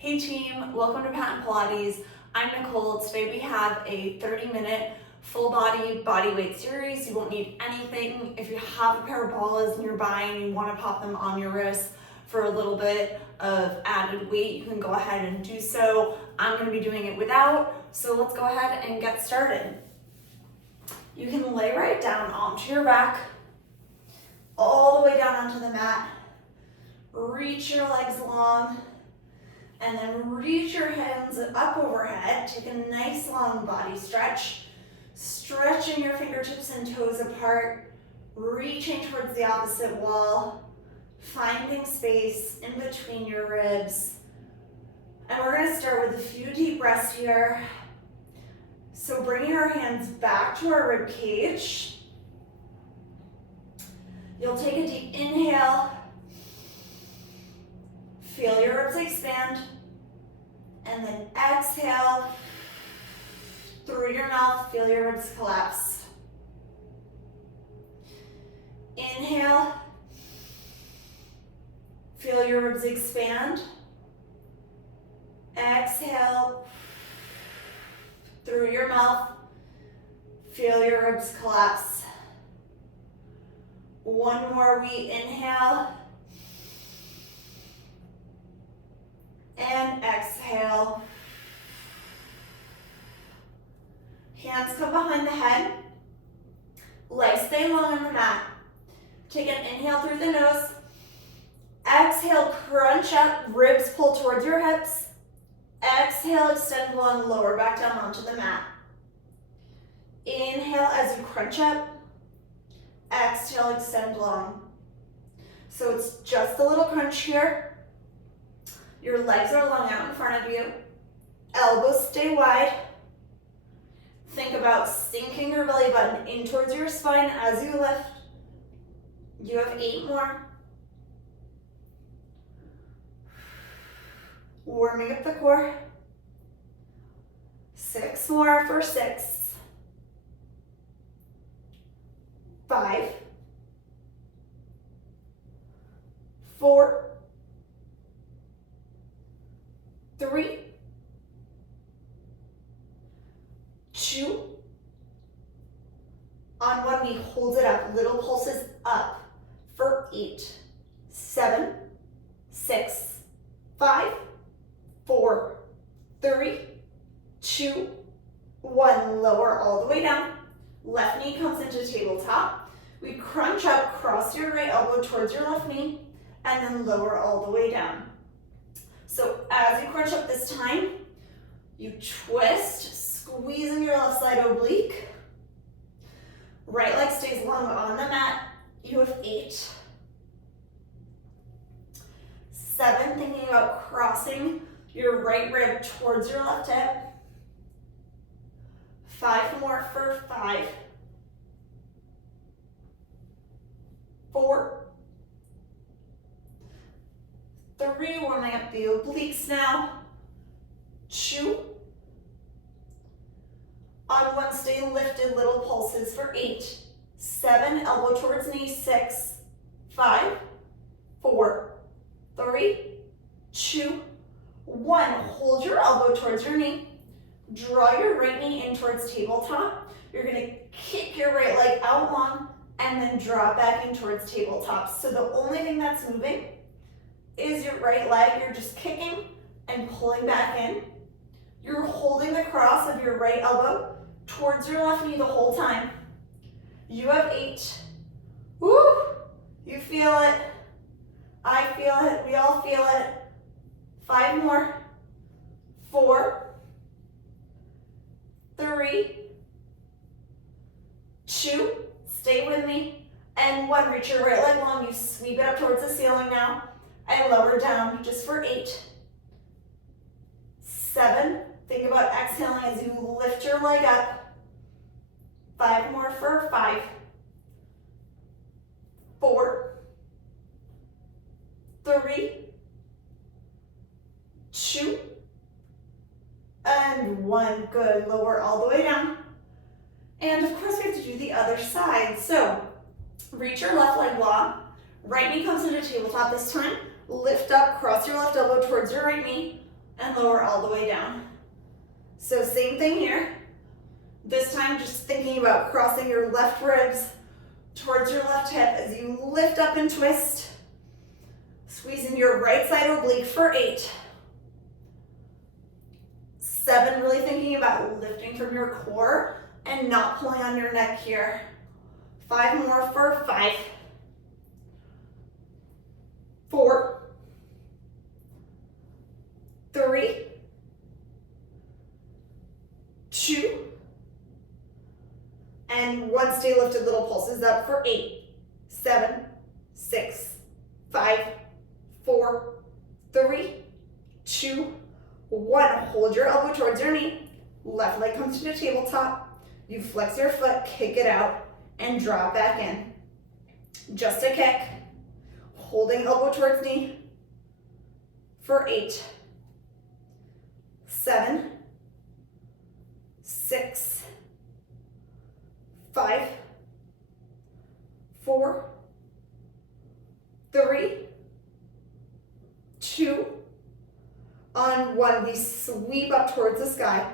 Hey team, welcome to Patton Pilates. I'm Nicole. Today we have a 30-minute full body bodyweight series. You won't need anything. If you have a pair of Balas nearby and you want to pop them on your wrist for a little bit of added weight, you can go ahead and do so. I'm going to be doing it without, so let's go ahead and get started. You can lay right down onto your back, all the way down onto the mat. Reach your legs long, and then reach your hands up overhead. Take a nice long body stretch. Stretching your fingertips and toes apart, reaching towards the opposite wall, finding space in between your ribs. And we're gonna start with a few deep breaths here. So bringing our hands back to our rib cage. You'll take a deep inhale. Feel your ribs expand, and then exhale through your mouth, feel your ribs collapse. Inhale, feel your ribs expand. Exhale through your mouth, feel your ribs collapse. One more, we inhale. And exhale. Hands come behind the head. Legs stay long on the mat. Take an inhale through the nose. Exhale, crunch up, ribs pull towards your hips. Exhale, extend long, lower back down onto the mat. Inhale as you crunch up. Exhale, extend long. So it's just a little crunch here. Your legs are long out in front of you. Elbows stay wide. Think about sinking your belly button in towards your spine as you lift. You have 8 more. Warming up the core. 6 more for 6. 5. 4. 3, 2, on one knee, hold it up, little pulses up for 8, 7, 6, 5, 4, 3, 2, 1, lower all the way down. Left knee comes into tabletop. We crunch up, cross your right elbow towards your left knee, and then lower all the way down. So as you crunch up this time, you twist, squeezing your left side oblique. Right leg stays long on the mat. You have 8. 7, thinking about crossing your right rib towards your left hip. 5 more for 5. 4. 3, warming up the obliques now. 2. On one, stay lifted, little pulses for 8. 7, elbow towards knee. 6, 5, 4, 3, 2, 1. Hold your elbow towards your knee. Draw your right knee in towards tabletop. You're gonna kick your right leg out long and then drop back in towards tabletop. So the only thing that's moving is your right leg. You're just kicking and pulling back in. You're holding the cross of your right elbow towards your left knee the whole time. You have 8. Woo! You feel it. I feel it. We all feel it. 5 more. 4, 3, 2, stay with me, and 1. Reach your right leg long. You sweep it up towards the ceiling now. And lower down just for 8. 7, think about exhaling as you lift your leg up. 5 more for 5. 4, 3, 2, and 1. Good, lower all the way down. And of course we have to do the other side. So reach your left leg long. Right knee comes into tabletop this time. Lift up, cross your left elbow towards your right knee, and lower all the way down. So same thing here. This time just thinking about crossing your left ribs towards your left hip as you lift up and twist. Squeezing your right side oblique for 8. 7, really thinking about lifting from your core and not pulling on your neck here. 5 more for 5. 4. 3. 2. And 1, stay lifted, little pulses up for 8, 7, 6, 5, 4, 3, 2, 1. Hold your elbow towards your knee. Left leg comes to the tabletop. You flex your foot, kick it out, and draw it back in. Just a kick. Holding elbow towards knee for 8, 7, 6, 5, 4, 3, 2, on 1. We sweep up towards the sky.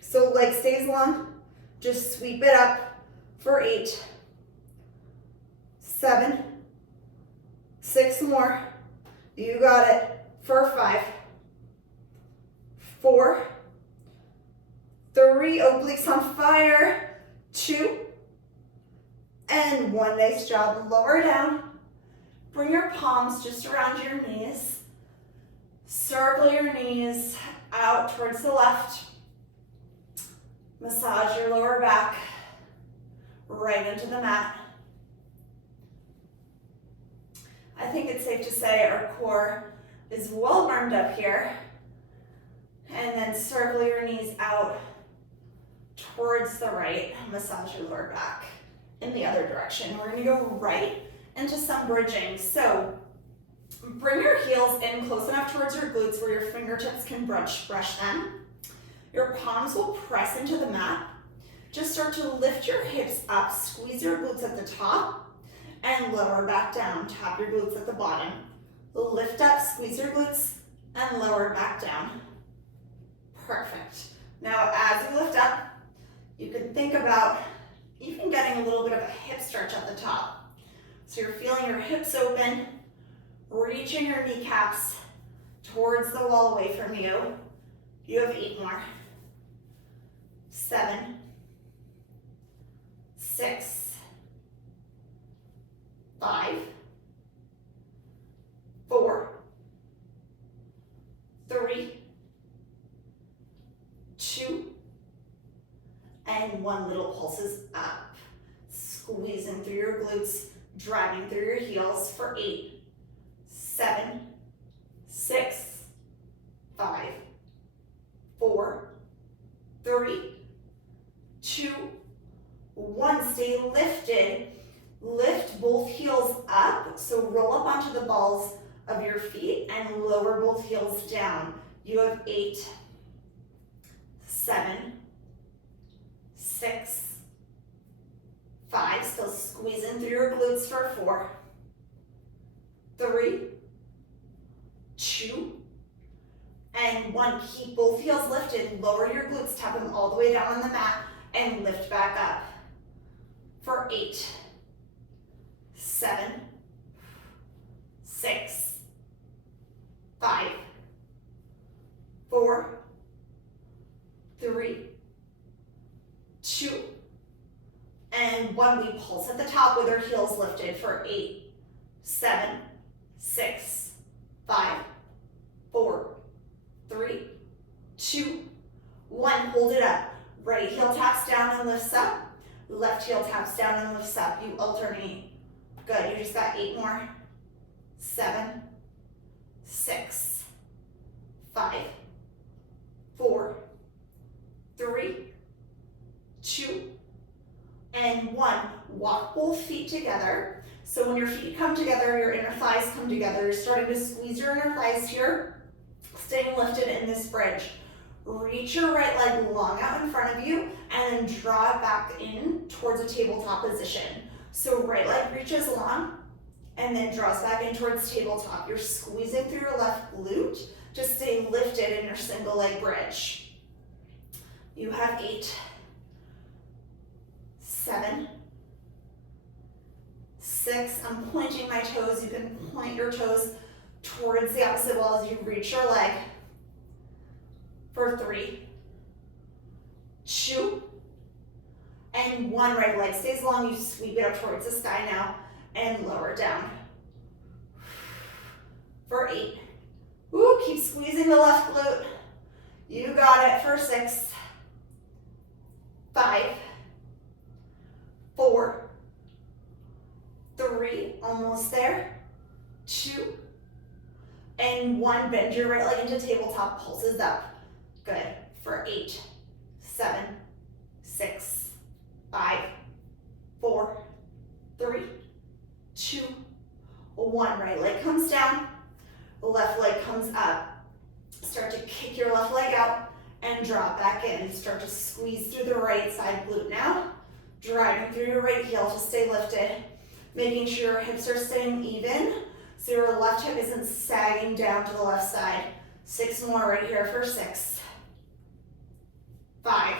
So leg stays long. Just sweep it up for 8, 7, 6 more. You got it for 5, 4, 3, obliques on fire, 2, and 1. Nice job. Lower down. Bring your palms just around your knees. Circle your knees out towards the left. Massage your lower back right into the mat. I think it's safe to say our core is well warmed up here. And then circle your knees out towards the right. Massage your lower back in the other direction. We're going to go right into some bridging. So bring your heels in close enough towards your glutes where your fingertips can brush them. Your palms will press into the mat. Just start to lift your hips up, squeeze your glutes at the top, and lower back down. Tap your glutes at the bottom. Lift up, squeeze your glutes, and lower back down. Perfect. Now as you lift up, you can think about even getting a little bit of a hip stretch at the top. So you're feeling your hips open, reaching your kneecaps towards the wall away from you. You have 8 more. 7, 6, 5, 4, 3, 2, and 1. Little pulses up. Squeezing through your glutes, driving through your heels for 8, 7, 6, 5, 4, 3, 2, 1. Stay lifted. Lift both heels up. So roll up onto the balls of your feet and lower both heels down. You have 8, 7, 6, 5. Still squeezing through your glutes for 4, 3, 2, and 1. Keep both heels lifted. Lower your glutes, tap them all the way down on the mat, and lift back up for 8, 7, 6, 5, 4, 3, 2, and 1. We pulse at the top with our heels lifted for 8, 7, 6, 5, 4, 3, 2, 1. Hold it up. Right heel taps down and lifts up. Left heel taps down and lifts up. You alternate. Good. You just got 8 more. 7, 6, 5, 4, 3, 2, and 1. Walk both feet together. So when your feet come together, your inner thighs come together. You're starting to squeeze your inner thighs here. Staying lifted in this bridge. Reach your right leg long out in front of you and then draw it back in towards a tabletop position. So right leg reaches long and then draws back in towards tabletop. You're squeezing through your left glute Just stay lifted in your single leg bridge. You have 8, 7, 6. I'm pointing my toes. You can point your toes towards the opposite wall as you reach your leg. For 3, 2, and 1. Right leg stays long. You sweep it up towards the sky now and lower down. For 8. Ooh, keep squeezing the left glute. You got it. For 6, 5, 4, 3, almost there, 2, and 1. Bend your right leg into tabletop, pulses up. Good. For 8, 7, 6, 5, 4, 3, 2, 1. Right leg comes down, left leg comes up. Start to kick your left leg out and drop back in. Start to squeeze through the right side glute now. Driving through your right heel to stay lifted. Making sure your hips are staying even so your left hip isn't sagging down to the left side. 6 more right here for 6, 5,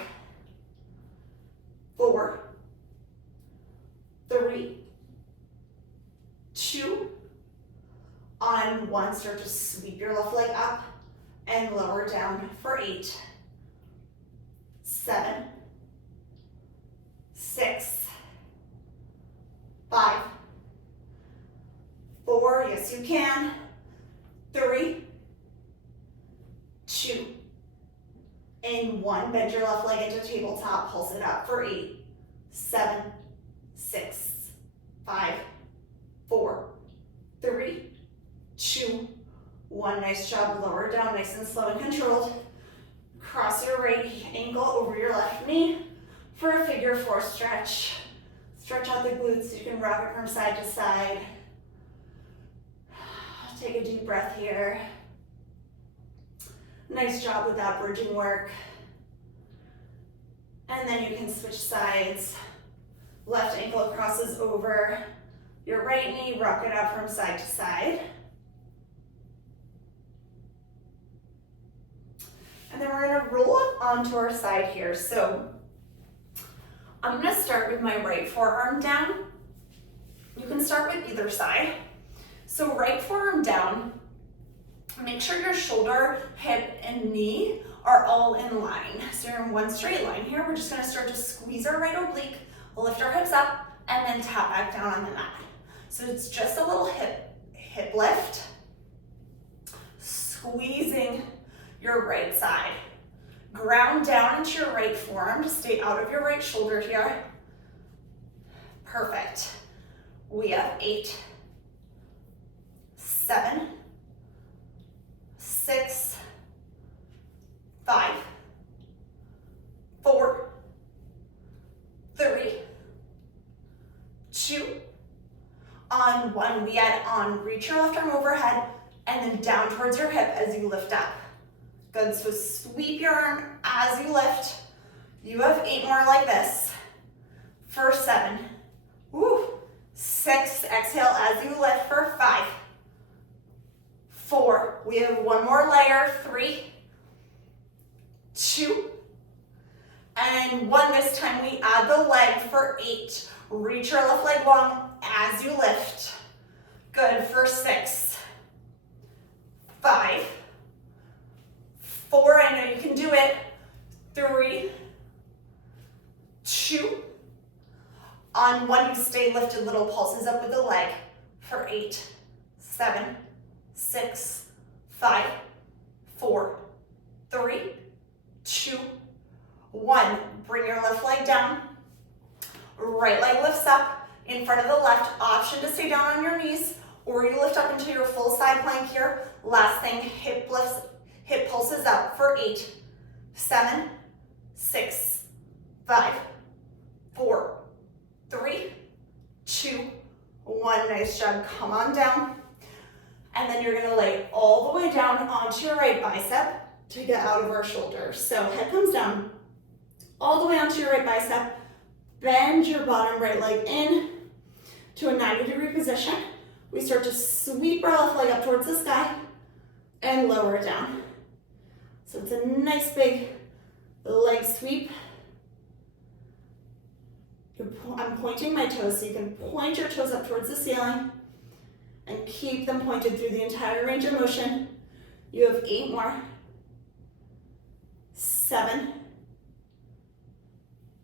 4, 3, 2, on 1. Start to sweep your left leg up and lower down for 8, 7, 6, 5, 4, yes you can, 3, 2, and 1. Bend your left leg into tabletop, pulse it up for 8, 7, 6, 5, 4, 3, 2, 1. Nice job. Lower down, nice and slow and controlled. Cross your right ankle over your left knee for a figure 4 stretch. Stretch out the glutes so you can rock it from side to side. Take a deep breath here. Nice job with that bridging work. And then you can switch sides. Left ankle crosses over your right knee, rock it out from side to side. And then we're gonna roll up onto our side here. So I'm gonna start with my right forearm down. You can start with either side. So right forearm down, make sure your shoulder, hip, and knee are all in line. So you're in one straight line here. We're just gonna start to squeeze our right oblique, lift our hips up, and then tap back down on the mat. So it's just a little hip lift, squeezing your right side. Ground down into your right forearm to stay out of your right shoulder here. Perfect. We have 8, 7, 6, 5, 4, 3, 2, on 1. We add on, reach your left arm overhead and then down towards your hip as you lift up. Good, so sweep your arm as you lift. You have 8 more like this. For 7, woo, 6, exhale as you lift for 5, 4, we have 1 more layer, 3, 2, and 1. This time we add the leg for 8. Reach your left leg long as you lift. Good, for 6, 5, 4, I know you can do it, 3, 2, on 1, you stay lifted, little pulses up with the leg, for 8, 7, 6, 5, 4, 3, 2, 1. Bring your left leg down, right leg lifts up in front of the left, option to stay down on your knees, or you lift up into your full side plank here. Last thing, hip lifts, hip pulses up for 8, 7, 6, 5, 4, 3, 2, 1. Nice job. Come on down. And then you're gonna lay all the way down onto your right bicep to get out of our shoulders. So head comes down, all the way onto your right bicep. Bend your bottom right leg in to a 90-degree position. We start to sweep our left leg up towards the sky. and lower it down. So it's a nice big leg sweep. I'm pointing my toes, so you can point your toes up towards the ceiling and keep them pointed through the entire range of motion. You have 8 more. 7,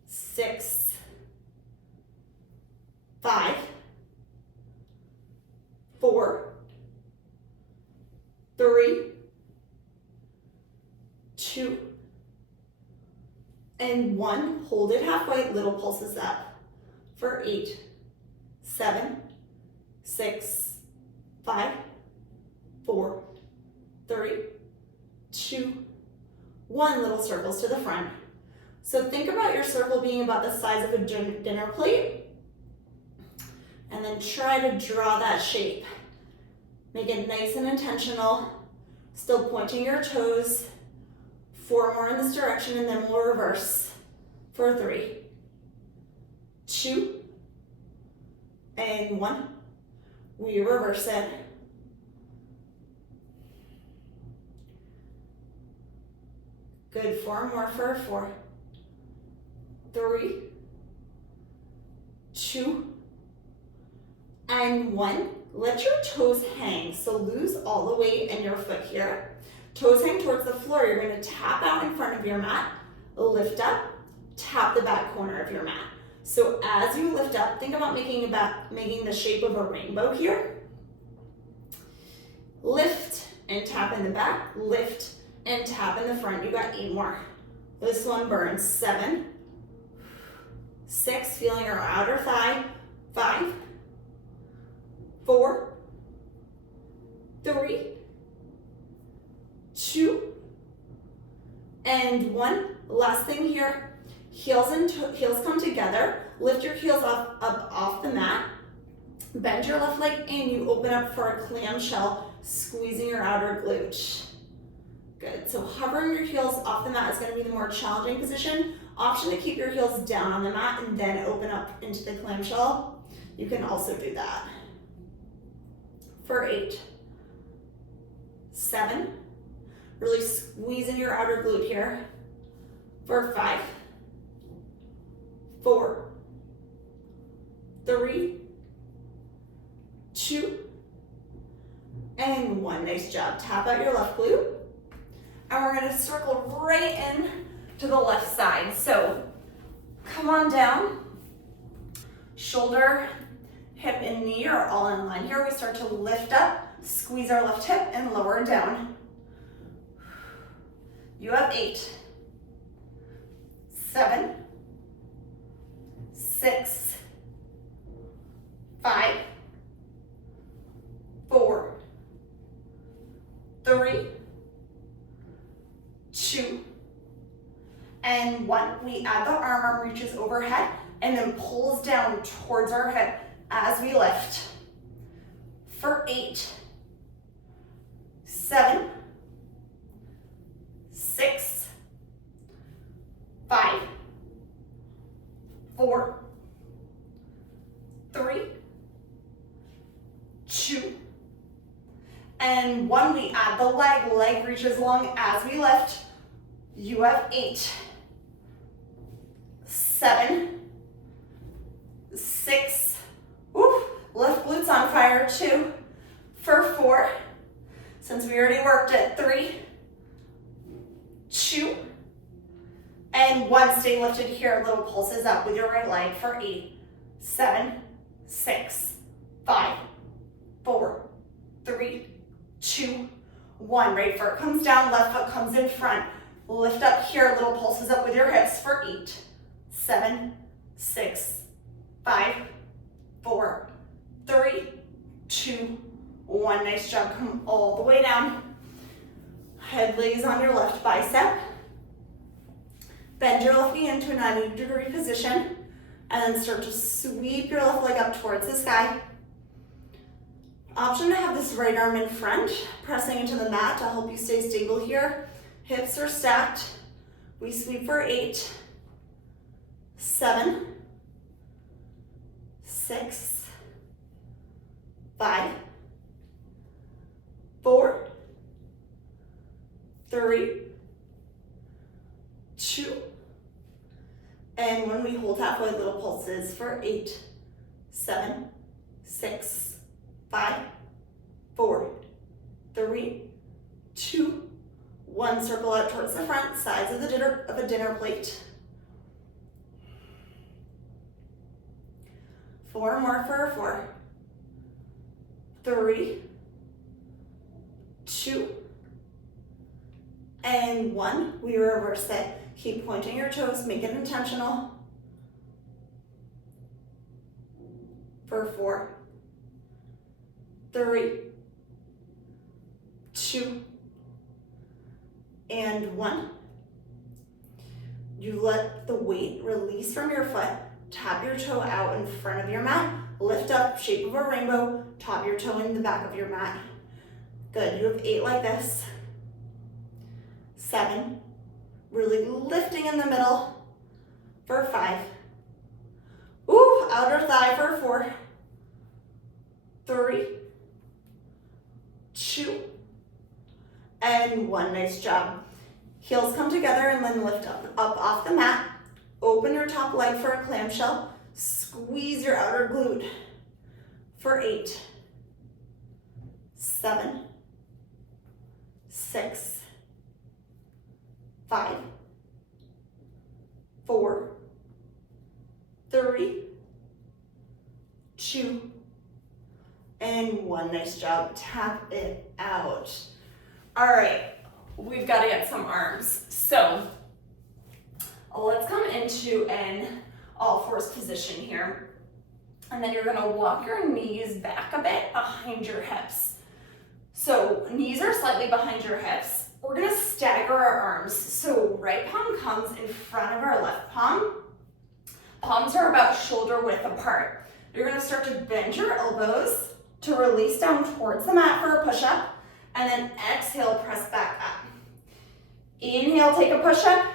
6, 5, 4, 3, 2, and 1. Hold it halfway, little pulses up for 8, 7, 6, 5, 4, 3, 2, 1. Little circles to the front. So think about your circle being about the size of a dinner plate, and then try to draw that shape. Make it nice and intentional, still pointing your toes. 4 more in this direction, and then we'll reverse for 3, 2, and 1. We reverse it. Good, 4 more for 4, 3, 2, and 1. Let your toes hang, so lose all the weight in your foot here. Toes hang towards the floor. You're going to tap out in front of your mat, lift up, tap the back corner of your mat. So as you lift up, think about making the shape of a rainbow here. Lift and tap in the back, lift and tap in the front. You got 8 more. This one burns. 7, 6, feeling your outer thigh. 5, 4, 3, 2, and 1. Last thing here, heels come together. Lift your heels up off the mat. Bend your left leg in. You open up for a clamshell, squeezing your outer glute. Good. So hovering your heels off the mat is going to be the more challenging position. Option to keep your heels down on the mat and then open up into the clamshell. You can also do that. For 8, 7, really squeeze into your outer glute here. For 5, 4, 3, 2, and 1. Nice job. Tap out your left glute. And we're going to circle right in to the left side. So come on down. Shoulder, hip, and knee are all in line here. We start to lift up, squeeze our left hip, and lower down. You have 8, 7, 6, 5, 4, 3, 2, and 1. We add the arm reaches overhead and then pulls down towards our hip as we lift. For 8, 7, 6, 5, 4, 3, 2, and 1. We add the leg reaches long as we lift. You have 8, 7, 6, left glutes on fire. 2, for 4, since we already worked it. 3, 2, and 1. Stay lifted here. Little pulses up with your right leg for 8, 7, 6, 5, 4, 3, 2, 1. Right foot comes down, left foot comes in front. Lift up here, little pulses up with your hips for 8, 7, 6, 5, 4, 3, 2, 1. Nice job. Come all the way down. Head lays on your left bicep. Bend your left knee into a 90-degree position, and then start to sweep your left leg up towards the sky. Option to have this right arm in front, pressing into the mat to help you stay stable here. Hips are stacked. We sweep for 8, 7, 6, 5, 4, 3, 2, and when we hold halfway, little pulses for 8, 7, 6, 5, 4, 3, 2, 1. Circle out towards the front, sides of a dinner plate. 4 more for a 4, 3, 2, and 1. We reverse it. Keep pointing your toes, make it intentional. For 4, 3, 2, and 1. You let the weight release from your foot, tap your toe out in front of your mat, lift up, shape of a rainbow, top your toe in the back of your mat. Good, you have 8 like this. 7, really lifting in the middle for 5. Ooh, outer thigh for 4, 3, 2, and 1. Nice job. Heels come together and then lift up off the mat. Open your top leg for a clamshell. Squeeze your outer glute for 8, 7, 6, 5, 4, 3, 2, and 1. Nice job. Tap it out. All right, we've got to get some arms. So let's come into an all-fours position here. And then you're gonna walk your knees back a bit behind your hips. So knees are slightly behind your hips. We're gonna stagger our arms. So right palm comes in front of our left palm. Palms are about shoulder width apart. You're gonna start to bend your elbows to release down towards the mat for a push-up, and then exhale, press back up. Inhale, take a push-up.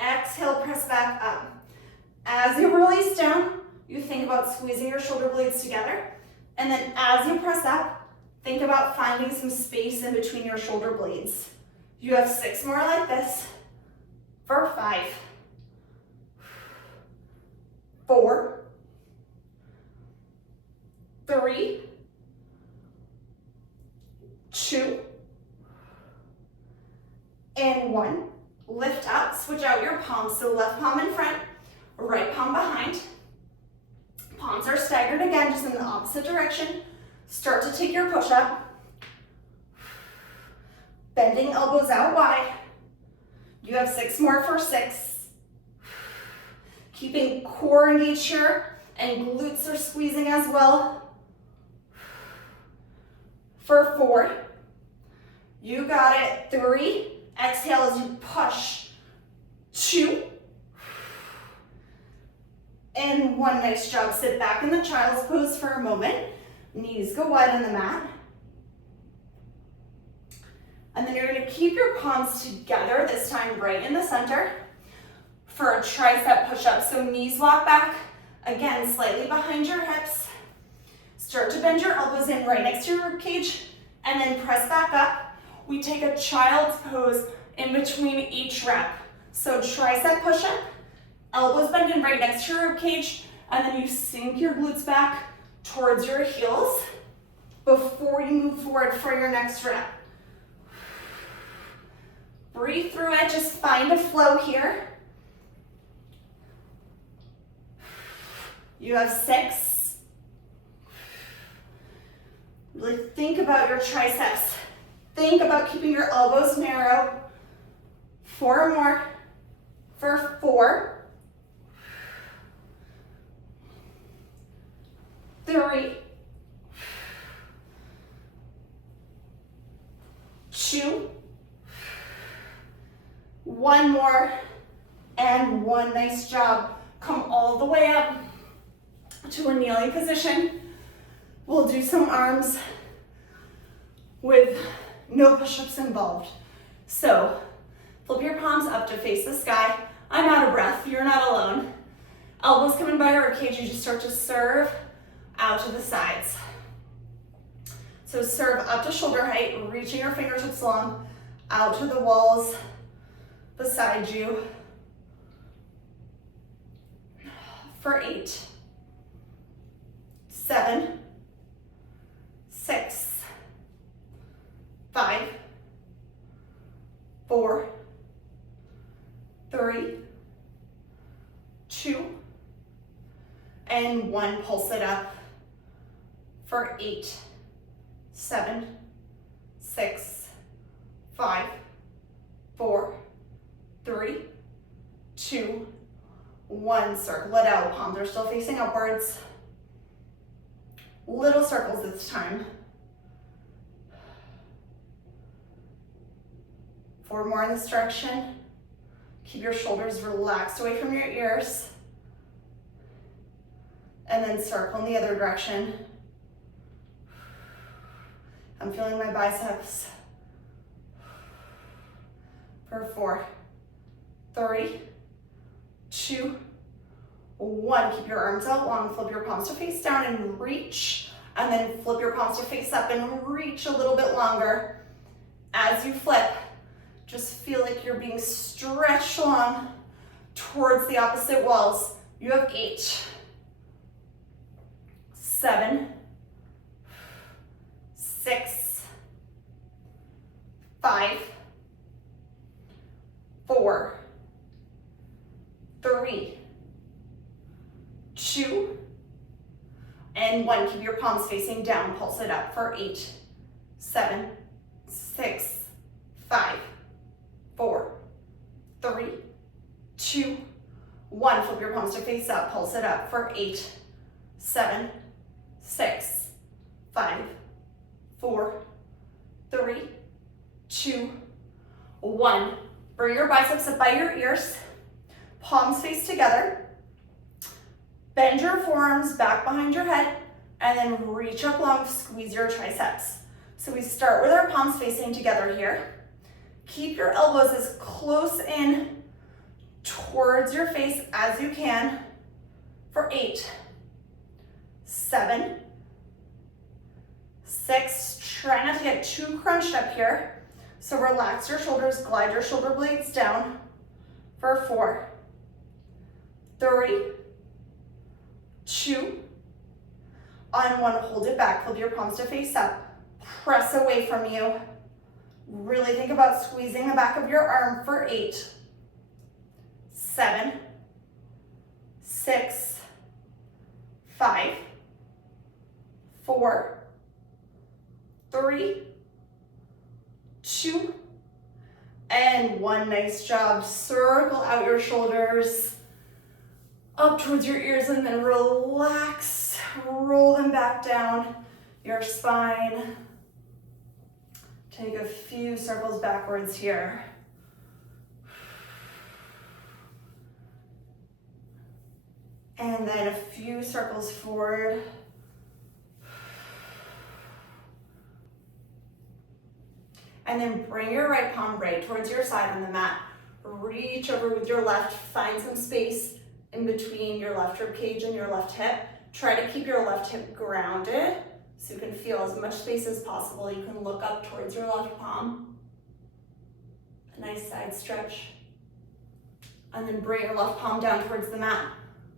Exhale, press back up. As you release down, you think about squeezing your shoulder blades together. And then as you press up, think about finding some space in between your shoulder blades. You have 6 more like this for 5, 4, 3, 2, and 1. Lift up, switch out your palms. So left palm in front, right palm behind. Palms are staggered again, just in the opposite direction. Start to take your push-up. Bending elbows out wide. You have 6 more for 6. Keeping core engaged here, and glutes are squeezing as well. For 4. You got it. 3. Exhale as you push. 2. And 1. Nice job. Sit back in the child's pose for a moment. Knees go wide on the mat. And then you're going to keep your palms together, this time right in the center, for a tricep push-up. So knees walk back, again, slightly behind your hips. Start to bend your elbows in right next to your rib cage, and then press back up. We take a child's pose in between each rep. So tricep push-up, elbows bend in right next to your rib cage, and then you sink your glutes back towards your heels before you move forward for your next rep. Breathe through it, just find a flow here. You have 6. Really think about your triceps. Think about keeping your elbows narrow. 4 more for 4. 3. 2. 1 more, and 1. Nice job. Come all the way up to a kneeling position. We'll do some arms with no push-ups involved. So flip your palms up to face the sky. I'm out of breath, you're not alone. Elbows come in by your ribcage, you just start to serve out to the sides. So serve up to shoulder height, reaching your fingertips long. out to the walls beside you for 8, 7, 6, 5, 4, 3, 2, and 1. Pulse it up for 8, 7, 6, 5, 4, 3, 2, 1. Circle it out. Palms are still facing upwards. Little circles this time. 4 more in this direction. Keep your shoulders relaxed away from your ears. And then circle in the other direction. I'm feeling my biceps. For 4, 3, 2, 1. Keep your arms out long. Flip your palms to face down and reach. And then flip your palms to face up and reach a little bit longer. As you flip, just feel like you're being stretched long towards the opposite walls. You have 8, 7, 6, 5, 4, 3, 2, and 1. Keep your palms facing down. Pulse it up for 8, 7, 6, 5, 4, 3, 2, 1. Flip your palms to face up. Pulse it up for 8, 7, 6, 5, 4, 3, 2, 1. Bring your biceps up by your ears. Palms face together. Bend your forearms back behind your head and then reach up long, squeeze your triceps. So we start with our palms facing together here. Keep your elbows as close in towards your face as you can for 8, 7, 6. Try not to get too crunched up here. So relax your shoulders, glide your shoulder blades down for 4, 3, 2, on 1. Hold it back. Flip your palms to face up. Press away from you. Really think about squeezing the back of your arm for 8, 7, 6, 5, 4, 3, 2, and 1. Nice job. Circle out your shoulders up towards your ears and then relax. Roll them back down your spine. Take a few circles backwards here. And then a few circles forward. And then bring your right palm right towards your side on the mat. Reach over with your left. Find some space in between your left rib cage and your left hip. Try to keep your left hip grounded so you can feel as much space as possible. You can look up towards your left palm. A nice side stretch. And then bring your left palm down towards the mat.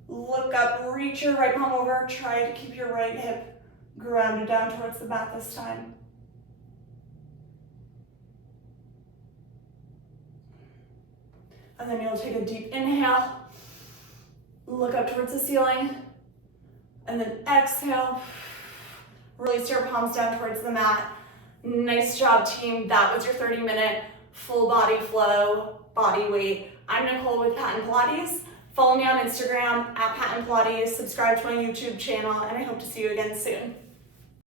Look up, reach your right palm over. Try to keep your right hip grounded down towards the mat this time. And then you'll take a deep inhale. Look up towards the ceiling. And then exhale. Release your palms down towards the mat. Nice job, team. That was your 30-minute full body flow, body weight. I'm Nicole with Patton Pilates. Follow me on Instagram at Patton Pilates. Subscribe to my YouTube channel, and I hope to see you again soon.